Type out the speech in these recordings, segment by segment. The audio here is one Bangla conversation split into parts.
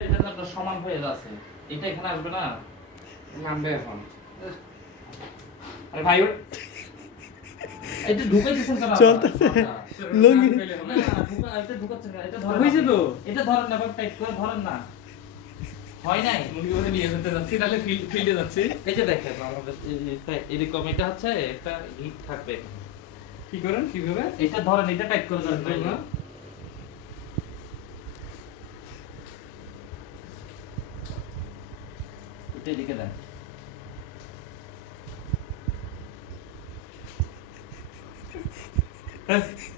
এটা তো আপনার সমান হয়ে যাচ্ছে, এটা এখানে আসবে না, নামবে এখন। আরে ভাই এটা ঢুকাই দিচ্ছেন কেন? চলতেছে লুঙ্গি না, এটা ঢুকাচ্ছেন কেন? এটা ধরেন, হয়েছে তো। এটা ধরেন না, টাইট করে ধরেন না, হয় নাই। মুরগি বলে নিয়ে যেতে যাচ্ছি, তাহলে ফিল্ডে যাচ্ছি। এই যে দেখেন আমাদের এরকম এটা হচ্ছে একটা হিট থাকবে এখানে। কি করেন কিভাবে? এটা ধরেন, এটা টাইট করে ধরেন ধরেন না। এটা এদিকে দেন।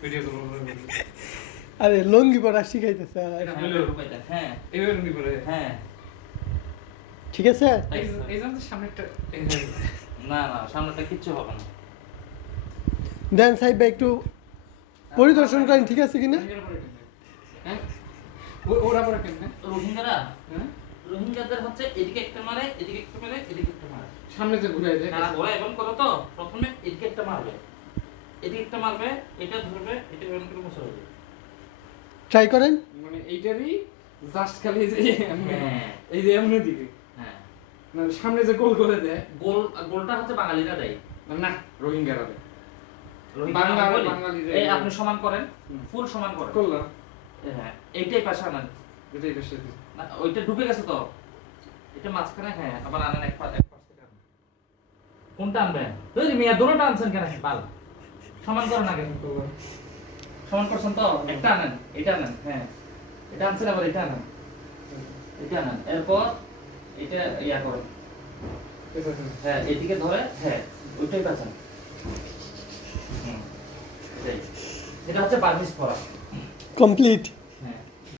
ভিডিও করবো। আরে লুঙ্গি পরা শিখাইতেছে এটা হ্যাঁ, হলো। ঢুকাই দেন। হ্যাঁ এইভাবে লুঙ্গি পরে। হ্যাঁ, ঠিক আছে এই জন্য সামনে একটা না না, সামনেটা কিচ্ছু হবে না। দেন সাহেব ভাই একটু পরিদর্শন করেন ঠিক আছে কিনা হ্যাঁ ওরা পরে কেন? রোহিঙ্গারা, হ্যাঁ রোহিঙ্গাদের হচ্ছে এদিকে একটা মারে, এদিকে একটা মারে, এদিকে একটা মারে। সামনে যে ঘুরে যায়। না, ওরা এমন করো তো, প্রথমে এদিকে একটা মারবে, এদিকে একটা মারবে, এটা ধরবে, এটা এমন করে মুছে দেবে। ট্রাই করেন মানে এইটারই জাস্ট খালি যে হ্যাঁ এই যে এমনি দিকে হ্যাঁ, না সামনে যে গোল করে দেয় গোলটা হচ্ছে বাঙালিরা দেয়। না রোহিঙ্গারা দেয়। রোহিঙ্গারা বাংলা- বলি। বাঙালিরা এই দেয়। আপনি সমান করেন, হুম। ফুল সমান করেন। করলাম হ্যাঁ, এইটাই পাশে আনেন। এটাই বেশি না, ওইটা ঢুকে গেছে তো, এটা মাঝখানে। হ্যাঁ, আবার আনেন এক পাশ থেকে আনেন। কোনটা আনবেন? তুই মিয়া দুটোটা আনছেন কেন? বাল সমান করেন আগে। সমান করছেন তো, একটা আনেন, এটা আনেন। হ্যাঁ, এটা আনছেন, আবার এটা আনেন, এটা আনেন। এরপর এটা ইয়া করেন। হ্যাঁ, এদিকে ধরে, হ্যাঁ ওইটাই পাচ্ছেন। হুম, এটাই। এটা হচ্ছে বার্নিশ করা। কমপ্লিট